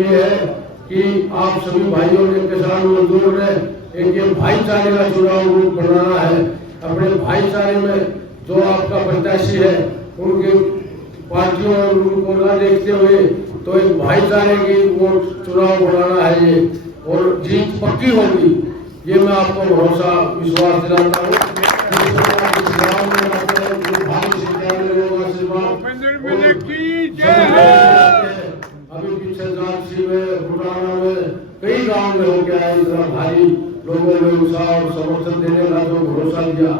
ये है कि आप सभी भाइयों ने, किसान मजदूर ने एक ये भाईचारे का चुनाव रूप बनाना है। अपने भाईचारे में जो आपका प्रत्याशी है उनकी पार्टियों और उनको न देखते हुए तो एक भाईचारे की वो चुनाव बनाना है ये, और जीत पक्की होगी, ये मैं आपको भरोसा विश्वास दिलाता हूँ। अभी पीछे झांसी में, बुढ़ाना में, कई गांव में हो गया है, इतना भारी लोगों में उत्साह और समर्थन देने का जो भरोसा दिया,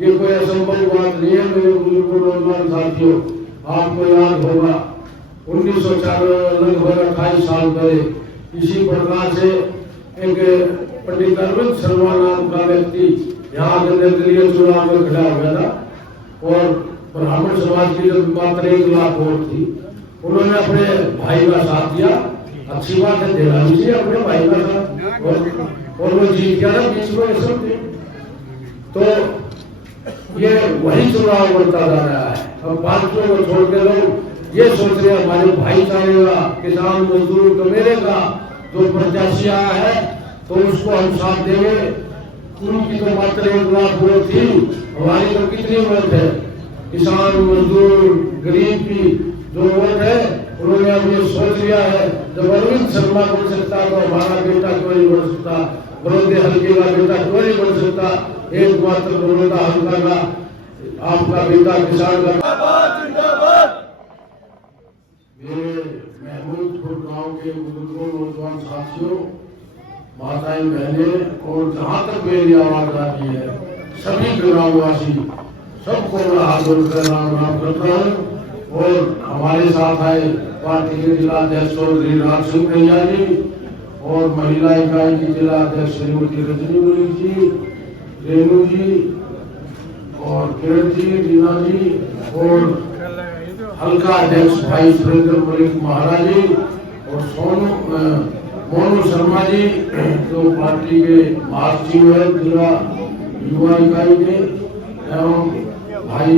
ये कोई असंभव बात नहीं है। मेरे बुजुर्ग नौजवान साथियों, आपको याद होगा 1996 लगभग 28 साल पहले इसी प्रकार से एक पंडित अरविंद शर्मा नाम का व्यक्ति यहाँ के निर्दलीय चुनाव में खड़ा हो गया था, और ब्राह्मण समाज की जो मात्र 1 लाख वोट थी, उन्होंने अपने भाई का साथ दिया। अच्छी बात है, देना भी चाहिए अपने भाई का साथ, और वो जीत गया था बीच में सब। तो ये वही चुनाव बढ़ता जा रहा है। अब पार्टियों को छोड़ के लोग ये सोच रहे हमारे भाईचारे का, किसान मजदूर कमेरे का जो प्रत्याशी आया है तो उसको हम साथ देंगे। उनकी तो मात्र 1 लाख वोट थी, हमारी तो कितनी वोट है? किसान मजदूर गरीब की जो वोट है, उन्होंने अब ये सोच लिया है जब अरविंद शर्मा बन सकता तो हमारा बेटा क्यों नहीं बन सकता, बड़ौदे हल्के का बेटा क्यों नहीं बन सकता, एकमात्र बड़ौदा हल्का का आपका बेटा किसान का। मेरे महमूदपुर गांव के बुजुर्गों, नौजवान साथियों, माताएं, बहनें, और जहाँ तक मेरी आवाज आती है सभी ग्रामवासी, सबको मैं हाथ जोड़कर राम करता हूँ। और हमारे साथ आए पार्टी के जिला अध्यक्ष चौधरी राज सिंह भैया जी, और महिला इकाई की जिला अध्यक्ष श्रीमती रजनी मलिक जी, रेणु जी, और किरण जी, रीना जी, और हल्का अध्यक्ष भाई सुरेंद्र मलिक महाराज जी, और मोनू शर्मा जी जो पार्टी के महासचिव है जिला युवा इकाई के, एवं भाई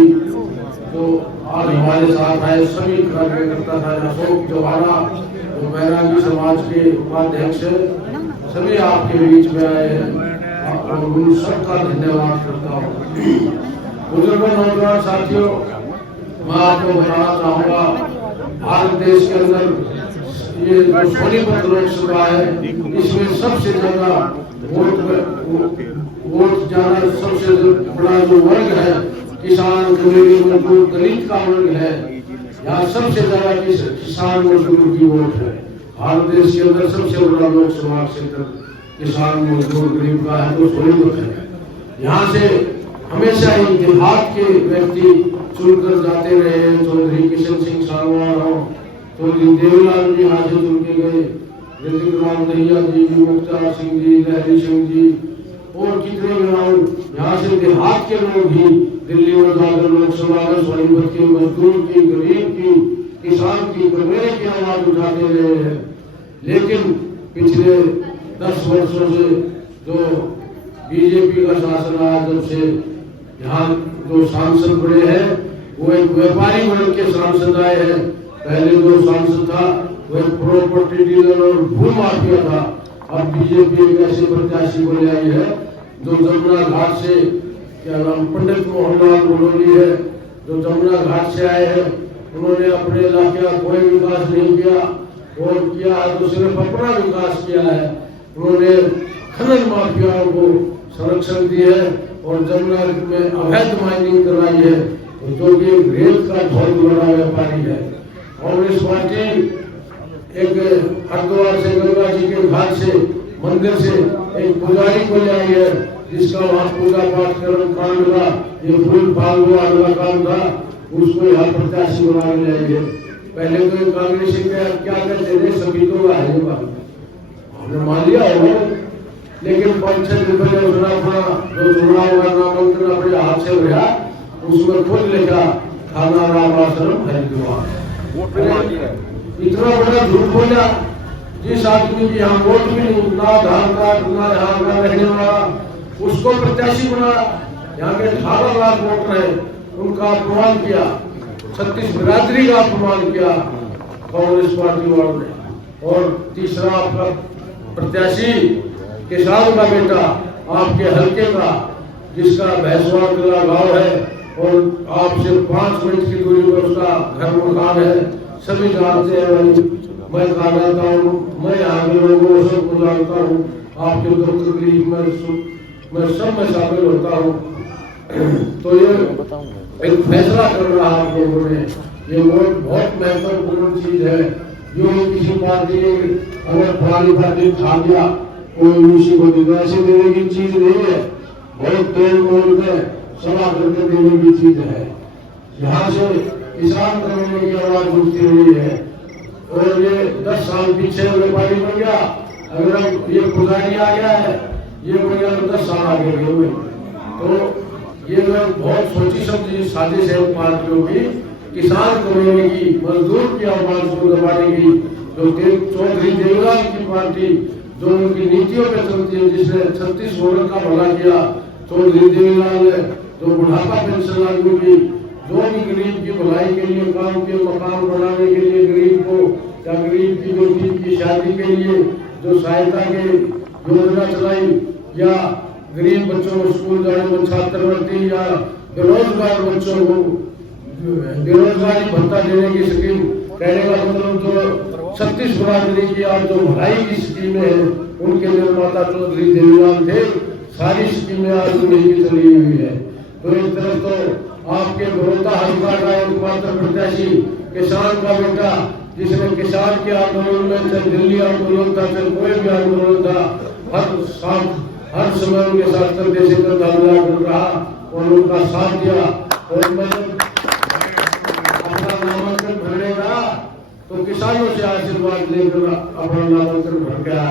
जो आज हमारे साथ आए सभी कार्यकर्ता था, अशोक जवाड़ा जो बैरागी समाज के उपाध्यक्ष है, सभी आपके बीच में आए हैं और उन सबका धन्यवाद करता हूँ। बुजुर्गों, नौजवान साथियों, मैं आपको बताना चाहूँगा, भारत देश के अंदर ये जो सोनीपत लोकसभा है, इसमें सबसे ज्यादा वोट जाना, सबसे बड़ा जो वर्ग है किसान, गरीब, मजदूर, दलित का वर्ग है, यहाँ सबसे ज्यादा किसान मजदूर की वोट है। भारत देश के अंदर सबसे बड़ा लोकसभा क्षेत्र किसान मजदूर गरीब का है, तो सोनीपत है। यहाँ से हमेशा ही देहात के व्यक्ति चुनकर जाते रहे हैं, चौधरी किशन सिंह सागवान हो, चौधरी देवलाल जी यहाँ से चुन के गए, ऋतिक राम दहिया जी, मुख्तार सिंह जी, लहरी सिंह जी, और कितने गाँव यहाँ से देहात के लोग ही दिल्ली में जाकर लोकसभा में सोनीपत के मजदूर की, गरीब की, किसान की, कमेरे की आवाज उठाते रहे हैं। लेकिन पिछले 10 वर्षों से जो बीजेपी का शासन आया, जब से यहाँ जो सांसद बड़े हैं वो एक व्यापारी वर्ग के सांसद आए हैं। पहले जो सांसद था वो एक प्रॉपर्टी डीलर और भू माफिया था। अब बीजेपी एक ऐसे प्रत्याशी को ले आई है जो जमुना घाट से, क्या नाम, पंडित मोहनलाल गुलोली है, जो जमुना घाट से आए हैं। उन्होंने अपने इलाके का कोई विकास नहीं किया, और किया है तो सिर्फ अपना विकास किया है। उन्होंने खनन माफियाओं को संरक्षण दिए है और जमुना में अवैध माइनिंग कराई है, जो कि रेत का बहुत बड़ा व्यापारी है। कांग्रेस पार्टी एक हरिद्वार से, गंगा जी के घाट से, मंदिर से एक पुजारी को ले आई है, जिसका वहाँ पूजा पाठ कर्म कांड का ये फूल फाल वाला काम था, उसको यहाँ प्रत्याशी बना ले आई है। पहले तो एक कांग्रेसी क्या कहते थे, सभी तो है ये बात हमने मान लिया होगा, लेकिन 5-6 दिन पहले उसने अपना जो चुनाव का नामांकन अपने हाथ से भरा, उसमें खुद लिखा खाना राम आश्रम हरिद्वार। इतना बड़ा झूठ बोला, जिस आदमी की यहाँ वोट भी नहीं, ना आधार कार्ड, ना यहाँ का रहने वाला, उसको प्रत्याशी बना। यहाँ के 18 लाख वोटर है, उनका अपमान किया, 36 बिरादरी का अपमान किया कांग्रेस पार्टी वालों ने। और तीसरा आपका प्रत्याशी किसान का बेटा आपके हल्के का, जिसका भैंसवाड़ का गाँव है और आपसे 5 मिनट की दूरी पर उसका घर मकान है, सभी जानते हैं। मैं कहा जाता हूँ, मैं यहाँ के लोगों को सबको जानता हूँ, आपके दुख तकलीफ मैं सब में शामिल होता हूँ। तो ये एक फैसला कर रहा है आप लोगों ने, ये वोट बहुत महत्वपूर्ण चीज है। जो किसी पार्टी ने अगर फलानी पार्टी खा गया कोई किसी को ऐसे देने की चीज नहीं है, बहुत तेल मोल के सभा करके देने की चीज है। यहाँ से किसान करने की आवाज उठती हुई है और ये 10 साल पीछे व्यापारी बन गया, अगर ये पुजारी आ गया है, ये बन गया तो 10 साल आगे गए हुए। तो ये लोग बहुत सोची समझी साजिश है पार्टियों की, किसान कम्युनिटी की, मजदूर की आवाज को दबाने की। जो चौधरी देवलाल की पार्टी जो उनकी नीतियों पे चलती है, जिसने 36 वर्ग का भला किया, चौधरी देवलाल ने जो बुढ़ापा पेंशन लागू की, जो भी गरीब की भलाई के लिए काम किए, मकान बनाने के लिए गरीब को, या गरीब की बेटी की शादी के लिए जो सहायता के योजना चलाई, या गरीब बच्चों को स्कूल जाने में छात्रवृत्ति, या बेरोजगार बच्चों को बेरोजगारी भत्ता देने की स्कीम, कहने का मतलब जो 36 बरादरी की आज जो भलाई की स्कीमें है, उनके निर्माता चौधरी देवलाल थे। सारी स्कीमें आज उन्हीं चली हुई है। तो एक तरफ तो आपके बड़ौदा हल्का का एकमात्र प्रत्याशी किसान का बेटा, जिसने किसान के आंदोलन में, चाहे दिल्ली आंदोलन था, चाहे कोई भी आंदोलन था, हर समय उनके साथ कंधे से कंधा मिलाकर रहा और उनका साथ दिया। और मैं अपना नामांकन भरने का तो किसानों से आशीर्वाद लेकर अपना नामांकन भर गया।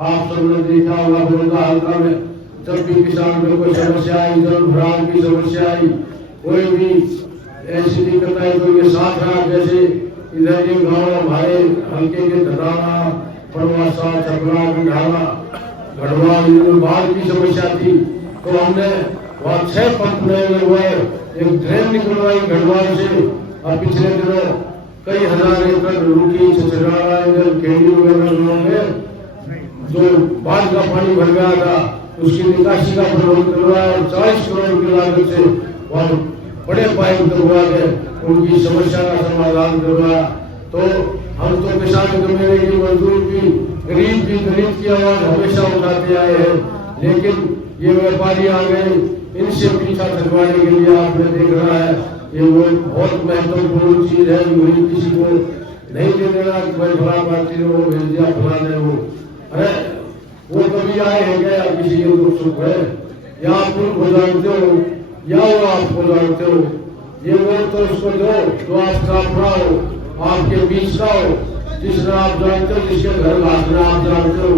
आप सबने देखा होगा बड़ौदा हल्का में जब भी किसान में कोई समस्या आई, जल भराव की समस्या आई, कोई भी ऐसी दिक्कत आई तो ये साथ रहा। जैसे इधर ये गाँव हमारे हल्के के धराना, परवासा, छपरा, बुढ़ावा, गढ़वाल में बाढ़ की समस्या थी, तो हमने वहाँ 6 पंप नए लगवाए, एक ड्रेन निकलवाई गढ़वाल से। और पिछले दिनों कई हजार एकड़ रूटी, छछरा, खेड़ी वगैरह में जो बाढ़ का पानी भर गया था, उसकी निकासी का प्रबंध करवाया और 40 करोड़ की लागत से वहाँ बड़े पाइप लगवा के उनकी समस्या का समाधान करवाया। तो हम तो किसान कम्युनिटी, मजदूर की, गरीब की, दलित की आवाज हमेशा उठाते आए हैं, लेकिन ये व्यापारी आ गए, इनसे पीछा छुड़वाने के लिए आपने देख रहा है। ये वो बहुत महत्वपूर्ण चीज है, जो किसी को नहीं दे देना कि भाई फला पार्टी ने वो भेज दिया, फला ने वो। अरे वो कभी आए हैं क्या किसी के दुख सुख है? या आप उनको जानते हो या वो आपको जानते हो? ये वोट तो उसको दो जो आपका अपना हो, आपके बीच का हो, जिसने आप जानते हो, जिसके घर घाटना आप जानते हो,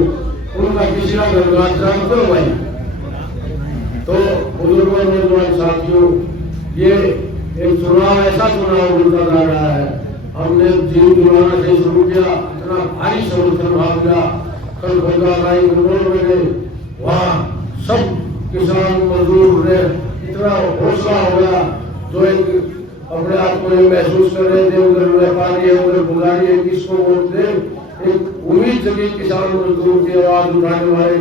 उनका किसी का घर घाट जानते हो भाई। तो बुजुर्गों, नौजवान साथियों, ये एक चुनाव ऐसा चुनाव होता जा रहा है। हमने जीव जुड़ाना से शुरू किया, इतना भारी समर्थन भाग गया। कल वहाँ सब किसान मजदूर ने इतना हौसला हो गया, जो एक अपने आप को ये महसूस कर रहे थे उधर व्यापारी है, उधर पुजारी है, किसको वोट दे। एक उम्मीद जगी किसान मजदूर की आवाज उठाने वाले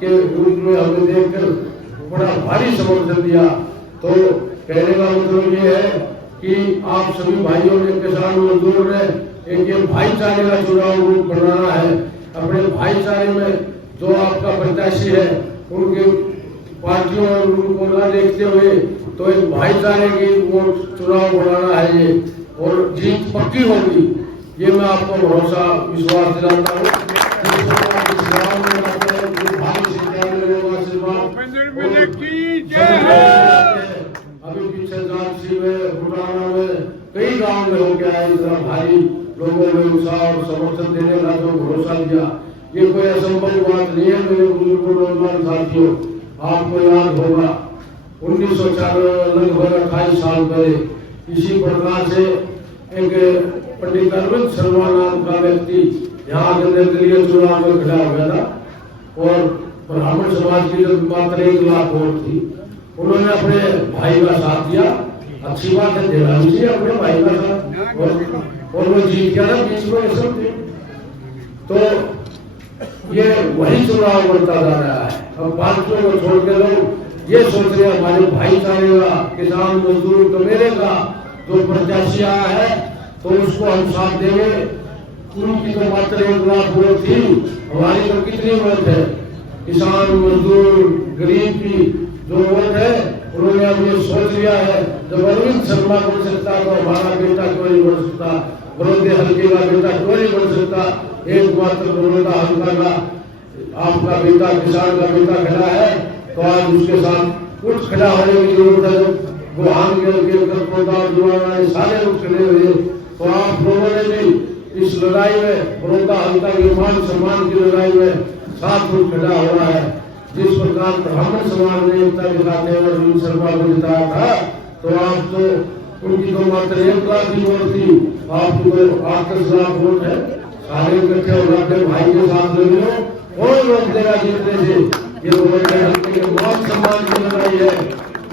के रूप में हमने देखकर बड़ा भारी समर्थन दिया। तो कहने का मतलब ये है कि आप सभी भाइयों ने, किसान मजदूर ने, एक ये भाईचारे का चुनाव रूप बनाना है। अपने भाईचारे में जो आपका प्रत्याशी है उनकी पार्टियों और उनको न देखते हुए तो एक भाईचारे की वोट चुनाव बनाना है ये, और जीत पक्की होगी, ये मैं आपको भरोसा विश्वास दिलाता हूँ। अभी पीछे झांसी में, बुढ़ाना में, कई गाँव में हो गया इतना भारी लोगों में उत्साह और समर्थन देने का जो भरोसा दिया, ये कोई असंभव बात नहीं है। मेरे बुजुर्गों, नौजवान साथियों, आपको याद होगा 1994 लगभग 28 साल पहले इसी प्रकार से एक पंडित अरविंद शर्मा नाम का व्यक्ति यहाँ के निर्दलीय चुनाव में खड़ा हो गया था, और ब्राह्मण समाज की जो मात्र 1 लाख वोट थी, उन्होंने अपने भाई का साथ दिया। अच्छी बात है, देना चाहिए अपने भाई का साथ, और वो जीत गया था बीच में। सब तो ये वही चुनाव बढ़ता जा रहा है। अब पार्टियों को छोड़ के लोग ये सोच रहे हैं हमारे भाईचारे का, किसान मजदूर कमेरे का जो प्रत्याशी आया है तो उसको हम साथ देंगे। उनकी तो मात्र 1 लाख वोट थी, हमारी तो कितनी वोट है? किसान मजदूर गरीब की जो वोट है उन्होंने अब ये सोच लिया है जब अरविंद शर्मा बन सकता तो हमारा बेटा क्यों नहीं बन सकता, बड़ौदे हल्के का बेटा क्यों नहीं बन सकता। एकमात्र बड़ौदा हल्का का आपका बेटा, किसान का बेटा खड़ा है तो आज उसके साथ कुछ खड़ा होने की जरूरत है। वो आम के सारे लोग खड़े हुए तो आप लोगों ने भी इस लड़ाई में बड़ौदा हल्का के मान सम्मान की लड़ाई में साथ में खड़ा हुआ है। जिस प्रकार ब्राह्मण समाज ने एकता दिखाते हुए अरविंद शर्मा को जिताया था तो आप तो उनकी तो मात्र 1 लाख की वोट थी, आपकी तो 8 लाख वोट है। सारे इकट्ठे हो जाते भाई के साथ लगे हो, कौन रोक देगा जीतने से? ये बड़ौदा मान सम्मान की लड़ाई है,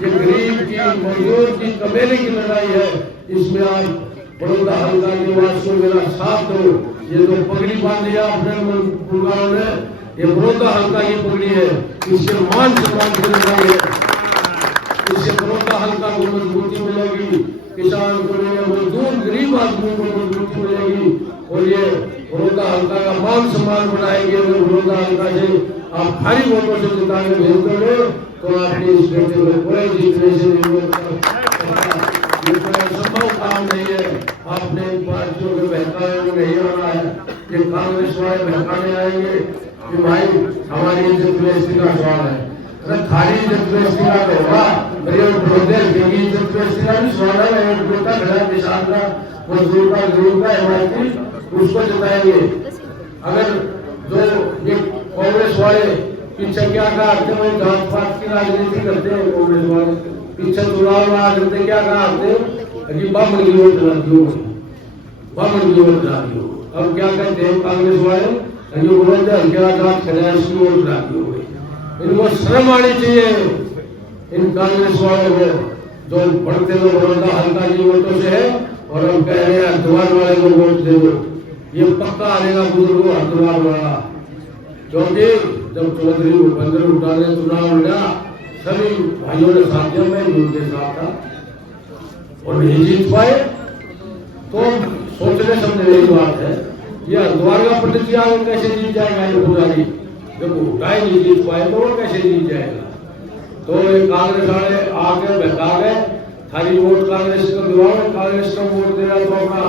ये गरीब की, मजदूर की, कबीले की लड़ाई है। इसमें आप बड़ौदा हल्का के वासियों मेरा साथ दो। ये जो पगड़ी बांधी है अपने गुरुगांव ने, ये बड़ौदा हल्का की पगड़ी है, इसके मान सम्मान की लड़ाई है। इससे बड़ौदा हल्का को मजबूती मिलेगी, किसान को मिलेगा, मजदूर गरीब आदमी को मजबूती मिलेगी और ये बड़ौदा हल्का का मान सम्मान बढ़ाएंगे। अगर बड़ौदा हल्का से आप भारी वोटों से जिताने भेज दोगे तो आपने इस बेटे को कोई जीतने से नहीं होता। ये कोई असंभव काम नहीं है। आपने पार्टियों को बहकाने में नहीं आना है, ये कांग्रेस वाले बहकाने आएंगे कि भाई हमारी इज्जत बेइज्जती का सवाल है। अगर खाली इज्जत बेइज्जती का होगा मेरे प्रदेश की इज्जत बेइज्जती का भी सवाल है। एक बेटा खड़ा किसान का, मजदूर का, गरीब का, हिमायती, उसको जिताएंगे। अगर जो ये कांग्रेस वाले पीछे क्या करते हैं, जात पात की राजनीति करते हैं कांग्रेस वाले, पीछे चुनाव में आ करते क्या करते कि बामण की वोट डाल दियो, बामण की वोट डाल दियो। अब क्या कहते हैं कांग्रेस वाले, जो बोलते हैं क्या जात खड़ा इसकी वोट डाल दियो। इनको शर्म आनी चाहिए इन कांग्रेस वालों को जो बढ़ते लोग बड़ौदा हल्का की वोटों से है और हम कह रहे हैं हरिद्वार वाले को वोट दे दो। ये पक्का आएगा बुजुर्गों हरिद्वार वाला, क्योंकि जब चौधरी भूपेंद्र हुड्डा ने चुनाव लड़ा सभी भाइयों ने साथ दिया, मैं भी उनके साथ था और नहीं जीत पाए। तो सोचने समझने की बात है, ये हरिद्वार का प्रतिक्रिया कैसे जीत जाएगा ये पुजारी? जब हुड्डा ही नहीं जीत पाए तो वो कैसे जीत जाएगा? तो ये कांग्रेस वाले आके बहका गए, थारी वोट कांग्रेस को दिलाओ, कांग्रेस को वोट देना तो अपना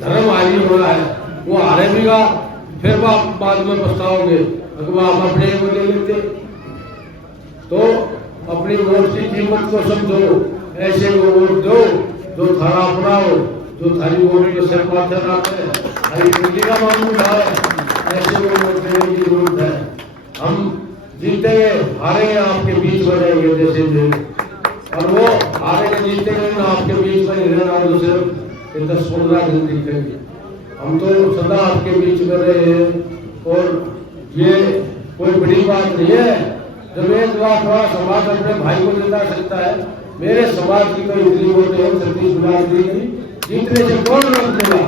धर्म हारी हो रहा है। वो हारेगा फिर आप बाद में पछताओगे, अगर आप अपने को ले लेते तो अपनी वोट की कीमत को समझो। ऐसे को वोट दो जो थारा अपना हो, जो थारी वोट के सिर माथे रखे, थारी बिजली का मामूल है, ऐसे को वोट देने की जरूरत है। हम जीतेंगे हारेंगे आपके बीच में रहेंगे जैसे और वो हारेंगे जीतेंगे ना आपके बीच में रहना तो सिर्फ 10-15 दिन दिखेंगे। हम तो सदा आपके बीच में रहे हैं और ये कोई बड़ी बात नहीं है। जब 1 लाख वाला समाज अपने भाई को जिता सकता है, मेरे समाज की तो इतनी वोट है 36 लाख दी जीतने से कौन रोक देगा?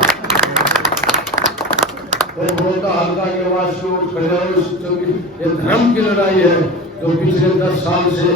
तो बड़ौदा हल्का के वासियों ये धर्म की लड़ाई है जो पिछले 10 साल से